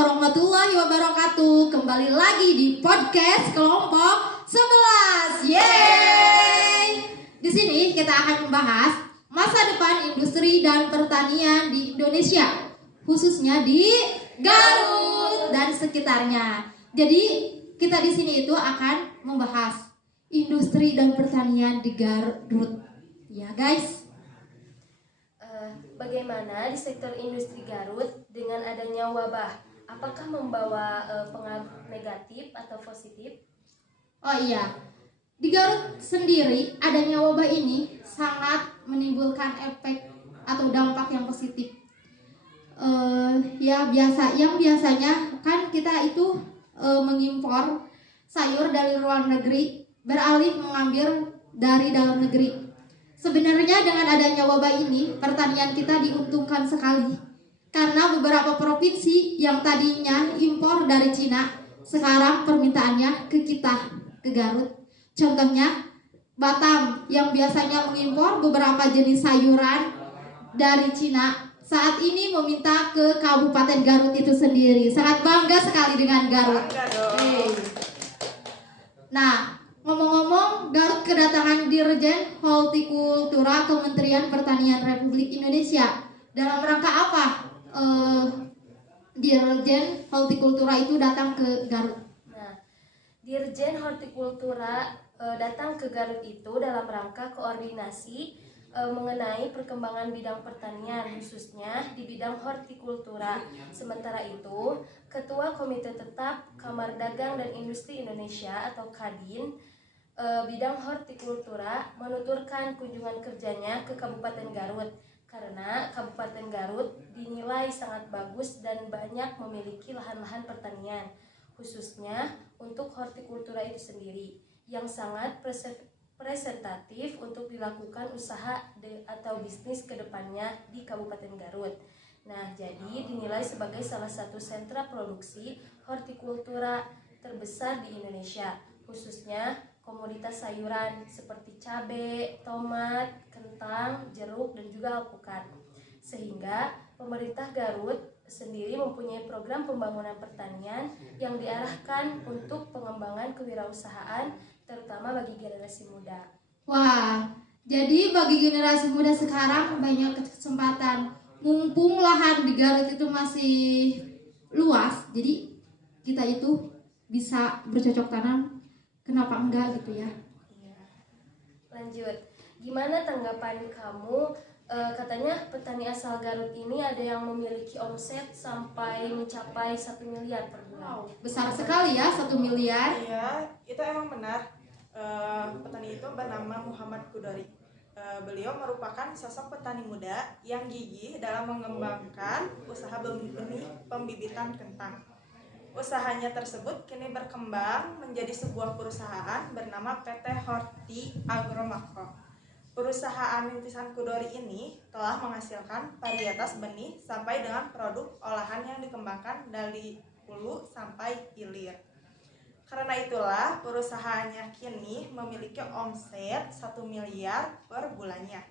warahmatullahi wabarakatuh. Kembali lagi di podcast kelompok 11. Yeay! Di sini kita akan membahas masa depan industri dan pertanian di Indonesia, khususnya di Garut dan sekitarnya. Jadi kita di sini itu akan membahas industri dan pertanian di Garut. Ya guys. Bagaimana di sektor industri Garut dengan adanya wabah? Apakah membawa pengaruh negatif atau positif? Oh iya, di Garut sendiri adanya wabah ini sangat menimbulkan efek atau dampak yang positif. Yang biasanya kan kita itu mengimpor sayur dari luar negeri, beralih mengambil dari dalam negeri. Sebenarnya dengan adanya wabah ini, pertanian kita diuntungkan sekali. Karena beberapa provinsi yang tadinya impor dari Cina, sekarang permintaannya ke kita, ke Garut. Contohnya, Batam yang biasanya mengimpor beberapa jenis sayuran dari Cina, saat ini meminta ke Kabupaten Garut itu sendiri. Sangat bangga sekali dengan Garut. Nah, ngomong-ngomong, Garut kedatangan Dirjen Hortikultura Kementerian Pertanian Republik Indonesia. Dalam rangka apa Dirjen Hortikultura itu datang ke Garut? Nah, Dirjen Hortikultura datang ke Garut itu dalam rangka koordinasi mengenai perkembangan bidang pertanian, khususnya di bidang hortikultura. Sementara itu, Ketua Komite Tetap Kamar Dagang dan Industri Indonesia atau Kadin bidang hortikultura menuturkan kunjungan kerjanya ke Kabupaten Garut karena Kabupaten Garut dinilai sangat bagus dan banyak memiliki lahan-lahan pertanian, khususnya untuk hortikultura itu sendiri, yang sangat presentatif untuk dilakukan usaha atau bisnis kedepannya di Kabupaten Garut. Nah, jadi dinilai sebagai salah satu sentra produksi hortikultura terbesar di Indonesia, khususnya komoditas sayuran seperti cabai, tomat, kentang, jeruk, dan juga alpukat. Sehingga pemerintah Garut sendiri mempunyai program pembangunan pertanian yang diarahkan untuk pengembangan kewirausahaan terutama bagi generasi muda. Wah, jadi bagi generasi muda sekarang banyak kesempatan. Mumpung lahan di Garut itu masih luas, jadi kita itu bisa bercocok tanam. Kenapa enggak gitu ya? Iya. Lanjut, gimana tanggapan kamu? Katanya petani asal Garut ini ada yang memiliki omset sampai mencapai 1 miliar per bulan. Wow, besar sekali ya 1 miliar. Iya, itu emang benar. Petani itu bernama Muhammad Kudori. Beliau merupakan sosok petani muda yang gigih dalam mengembangkan usaha benih pembibitan kentang. Usahanya tersebut kini berkembang menjadi sebuah perusahaan bernama PT Horti Agromakro. Perusahaan rintisan Kudori ini telah menghasilkan varietas benih sampai dengan produk olahan yang dikembangkan dari hulu sampai hilir. Karena itulah perusahaannya kini memiliki omset 1 miliar per bulannya.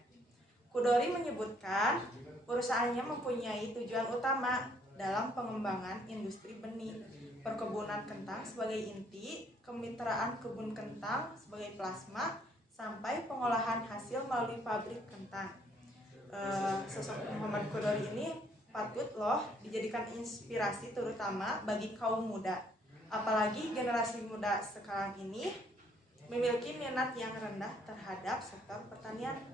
Kudori menyebutkan perusahaannya mempunyai tujuan utama dalam pengembangan industri benih, perkebunan kentang sebagai inti, kemitraan kebun kentang sebagai plasma, sampai pengolahan hasil melalui pabrik kentang. Sosok Muhammad Kudori ini patut loh dijadikan inspirasi terutama bagi kaum muda. Apalagi generasi muda sekarang ini memiliki minat yang rendah terhadap sektor pertanian.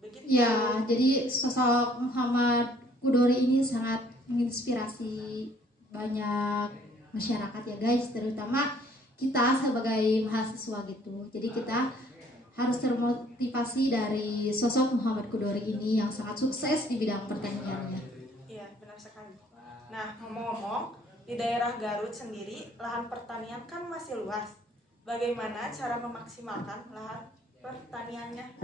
Begitu. Ya, jadi sosok Muhammad Kudori ini sangat menginspirasi banyak masyarakat ya guys, terutama kita sebagai mahasiswa gitu. Jadi kita harus termotivasi dari sosok Muhammad Kudori ini yang sangat sukses di bidang pertaniannya. Iya, benar sekali. Nah, ngomong-ngomong, di daerah Garut sendiri lahan pertanian kan masih luas. Bagaimana cara memaksimalkan lahan pertaniannya?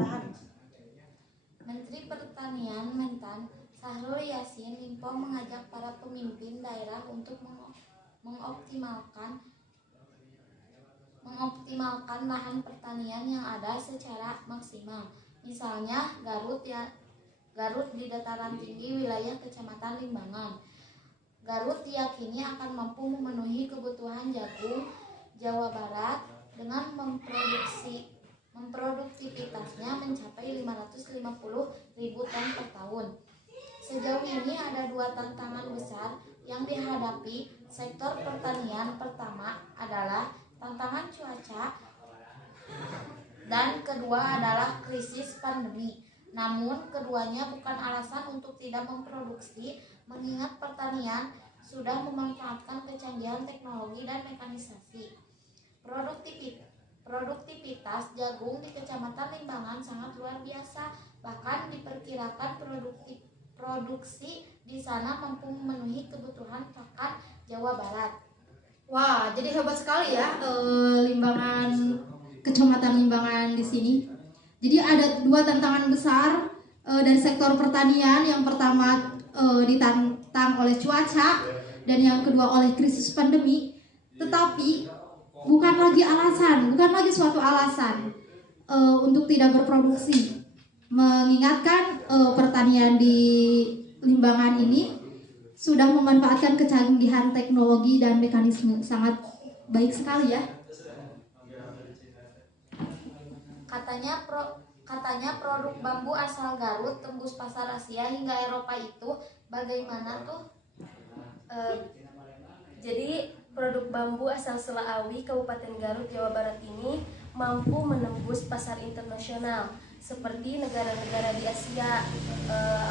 Menteri Pertanian Mentan Syahrul Yassin Limpo mengajak para pemimpin daerah untuk mengoptimalkan lahan pertanian yang ada secara maksimal. Misalnya Garut di dataran tinggi wilayah Kecamatan Limbangan. Garut diyakini akan mampu memenuhi kebutuhan jagung Jawa Barat dengan memproduktivitasnya mencapai 550.000 ton per tahun. Sejauh ini ada dua tantangan besar yang dihadapi sektor pertanian. Pertama adalah tantangan cuaca dan kedua adalah krisis pandemi. Namun keduanya bukan alasan untuk tidak memproduksi, mengingat pertanian sudah memanfaatkan kecanggihan teknologi dan mekanisasi. Produktivitas jagung di Kecamatan Limbangan sangat luar biasa, bahkan diperkirakan produksi di sana mampu memenuhi kebutuhan pakan Jawa Barat. Wah, jadi hebat sekali ya Limbangan, Kecamatan Limbangan di sini. Jadi ada dua tantangan besar dari sektor pertanian. Yang pertama ditantang oleh cuaca dan yang kedua oleh krisis pandemi. Tetapi bukan lagi suatu alasan untuk tidak berproduksi. Mengingatkan pertanian di Limbangan ini sudah memanfaatkan kecanggihan teknologi dan mekanisme, sangat baik sekali ya. Katanya produk bambu asal Garut tembus pasar Asia hingga Eropa itu bagaimana tuh? Jadi produk bambu asal Selaawi Kabupaten Garut Jawa Barat ini mampu menembus pasar internasional seperti negara-negara di Asia,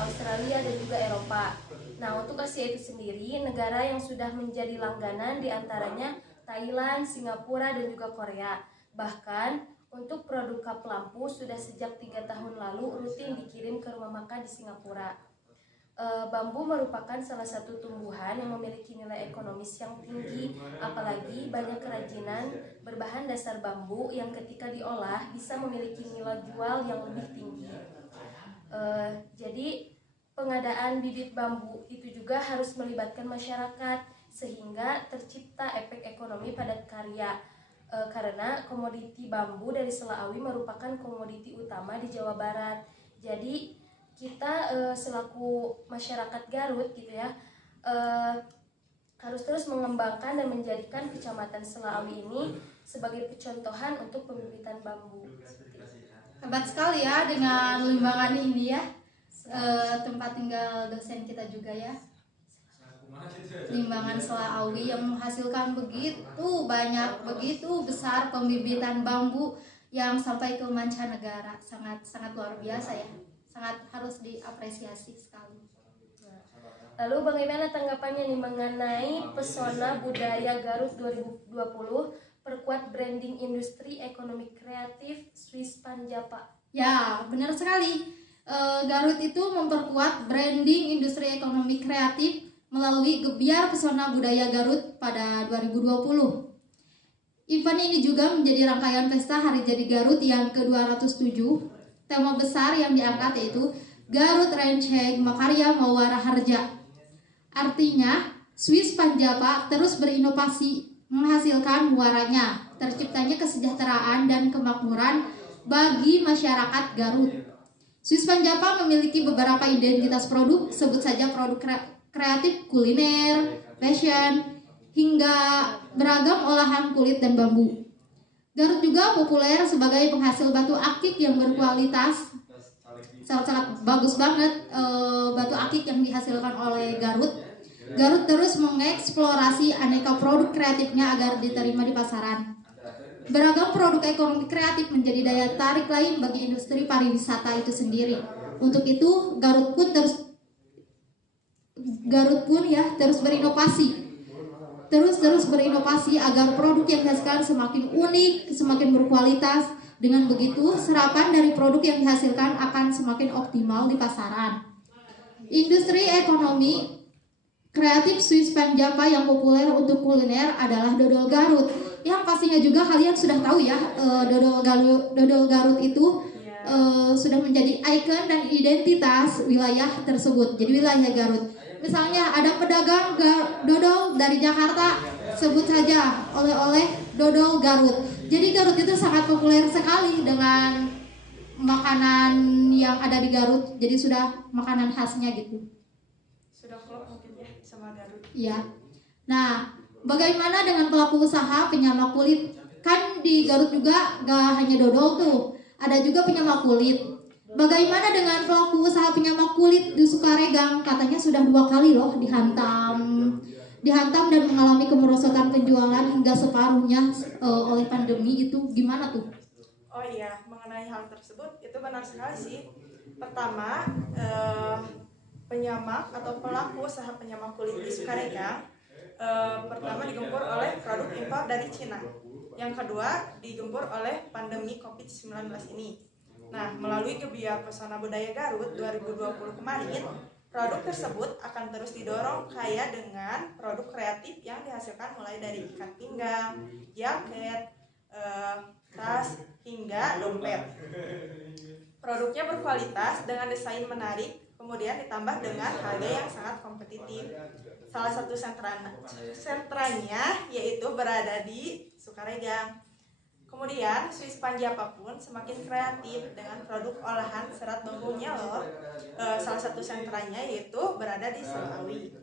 Australia dan juga Eropa. Nah, untuk Asia itu sendiri, negara yang sudah menjadi langganan diantaranya Thailand, Singapura dan juga Korea. Bahkan untuk produk kap lampu sudah sejak 3 tahun lalu rutin dikirim ke rumah makan di Singapura. Bambu merupakan salah satu tumbuhan yang memiliki nilai ekonomis yang tinggi, apalagi banyak kerajinan berbahan dasar bambu yang ketika diolah bisa memiliki nilai jual yang lebih tinggi. Jadi pengadaan bibit bambu itu juga harus melibatkan masyarakat sehingga tercipta efek ekonomi padat karya. Karena komoditi bambu dari Selaawi merupakan komoditi utama di Jawa Barat. Jadi kita selaku masyarakat Garut gitu ya harus terus mengembangkan dan menjadikan Kecamatan Selaawi ini sebagai percontohan untuk pembibitan bambu. Hebat sekali ya dengan Limbangan ini ya, tempat tinggal dosen kita juga ya. Limbangan Selaawi yang menghasilkan begitu banyak, begitu besar pembibitan bambu yang sampai ke mancanegara, sangat luar biasa ya, sangat harus diapresiasi sekali. Lalu bagaimana tanggapannya nih mengenai pesona budaya Garut 2020, perkuat branding industri ekonomi kreatif Swiss Panjapa? Ya, benar sekali. Garut itu memperkuat branding industri ekonomi kreatif melalui Gebiar Pesona Budaya Garut pada 2020. Event ini juga menjadi rangkaian pesta Hari Jadi Garut yang ke-207. Tema besar yang diangkat yaitu Garut Renceng Makarya Mawara Harja. Artinya, Swiss Panjapa terus berinovasi menghasilkan muaranya, terciptanya kesejahteraan dan kemakmuran bagi masyarakat Garut. Swiss Panjapa memiliki beberapa identitas produk, sebut saja produk kreatif kuliner, fashion, hingga beragam olahan kulit dan bambu. Garut juga populer sebagai penghasil batu akik yang berkualitas. Sangat bagus banget batu akik yang dihasilkan oleh Garut. Garut terus mengeksplorasi aneka produk kreatifnya agar diterima di pasaran. Beragam produk ekonomi kreatif menjadi daya tarik lain bagi industri pariwisata itu sendiri. Untuk itu Garut pun terus berinovasi agar produk yang dihasilkan semakin unik, semakin berkualitas. Dengan begitu, serapan dari produk yang dihasilkan akan semakin optimal di pasaran. Industri ekonomi kreatif Swiss Panjapa yang populer untuk kuliner adalah dodol Garut. Yang pastinya juga kalian sudah tahu ya, dodol Garut itu sudah menjadi ikon dan identitas wilayah tersebut. Jadi wilayah Garut. Misalnya ada pedagang dodol dari Jakarta, sebut saja oleh-oleh dodol Garut. Jadi Garut itu sangat populer sekali dengan makanan yang ada di Garut. Jadi sudah makanan khasnya gitu. Sudah klop mungkin ya sama sama Garut. Iya. Nah, bagaimana dengan pelaku usaha penyamak kulit? Kan di Garut juga gak hanya dodol tuh, ada juga penyamak kulit. Bagaimana dengan pelaku usaha penyamak kulit di Sukaregang? Katanya sudah 2 kali loh dihantam dan mengalami kemerosotan penjualan hingga separuhnya oleh pandemi. Itu gimana tuh? Oh iya, mengenai hal tersebut itu benar sekali sih. Pertama, penyamak atau pelaku usaha penyamak kulit di Sukaregang pertama digempur oleh produk impor dari Cina. Yang kedua, digempur oleh pandemi COVID-19 ini. Nah, melalui Gebiar Pesona Budaya Garut 2020 kemarin, produk tersebut akan terus didorong kaya dengan produk kreatif yang dihasilkan mulai dari ikat pinggang, jaket, tas, hingga dompet. Produknya berkualitas dengan desain menarik, kemudian ditambah dengan harga yang sangat kompetitif. Salah satu sentranya yaitu berada di Sukaregang. Kemudian, Swiss Panji apapun semakin kreatif dengan produk olahan serat bambunya loh. Salah satu sentranya yaitu berada di Selawi.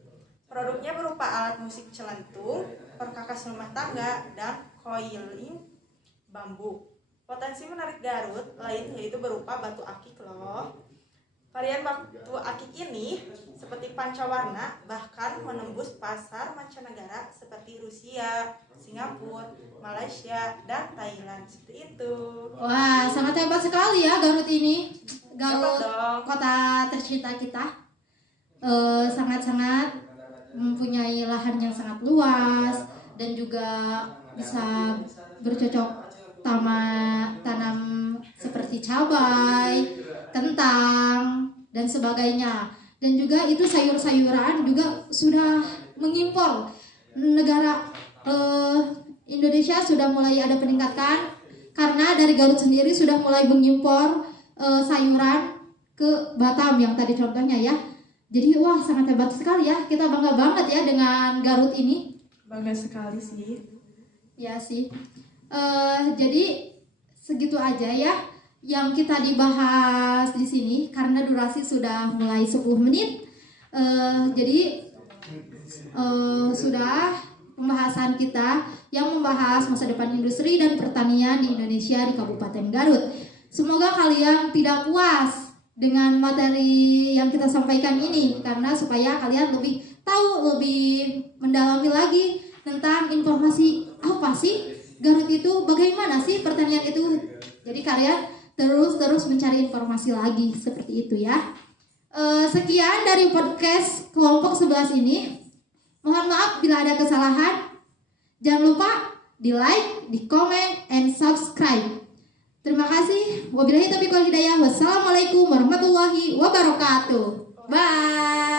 Produknya berupa alat musik celentung, perkakas rumah tangga, dan coiling bambu. Potensi menarik Garut lain yaitu berupa batu akik loh. Varian batu akik ini seperti pancawarna bahkan menembus pasar mancanegara seperti Rusia, Singapura, Malaysia, dan Thailand. Seperti itu. Wah, sangat hebat sekali ya Garut ini. Hebat Garut, dong. kota tercinta kita. Sangat-sangat mempunyai lahan yang sangat luas dan juga bisa bercocok tanam seperti cabai, kentang, dan sebagainya. Dan juga itu sayur-sayuran juga sudah mengimpor. Negara Indonesia sudah mulai ada peningkatan karena dari Garut sendiri sudah mulai mengimpor sayuran ke Batam yang tadi contohnya ya. Jadi wah, sangat hebat sekali ya. Kita bangga banget ya dengan Garut ini. Bangga sekali sih. Ya sih. Jadi segitu aja ya yang kita dibahas di sini karena durasi sudah mulai 10 menit. Jadi sudah pembahasan kita yang membahas masa depan industri dan pertanian di Indonesia di Kabupaten Garut. Semoga kalian tidak puas dengan materi yang kita sampaikan ini karena supaya kalian lebih tahu, lebih mendalami lagi tentang informasi apa sih Garut itu, bagaimana sih pertanian itu. Jadi kalian terus mencari informasi lagi seperti itu ya. Sekian dari podcast kelompok 11 ini. Mohon maaf bila ada kesalahan. Jangan lupa di like, di komen, and subscribe. Terima kasih. Wabillahi taufiq wal hidayah. Wassalamualaikum warahmatullahi wabarakatuh. Bye.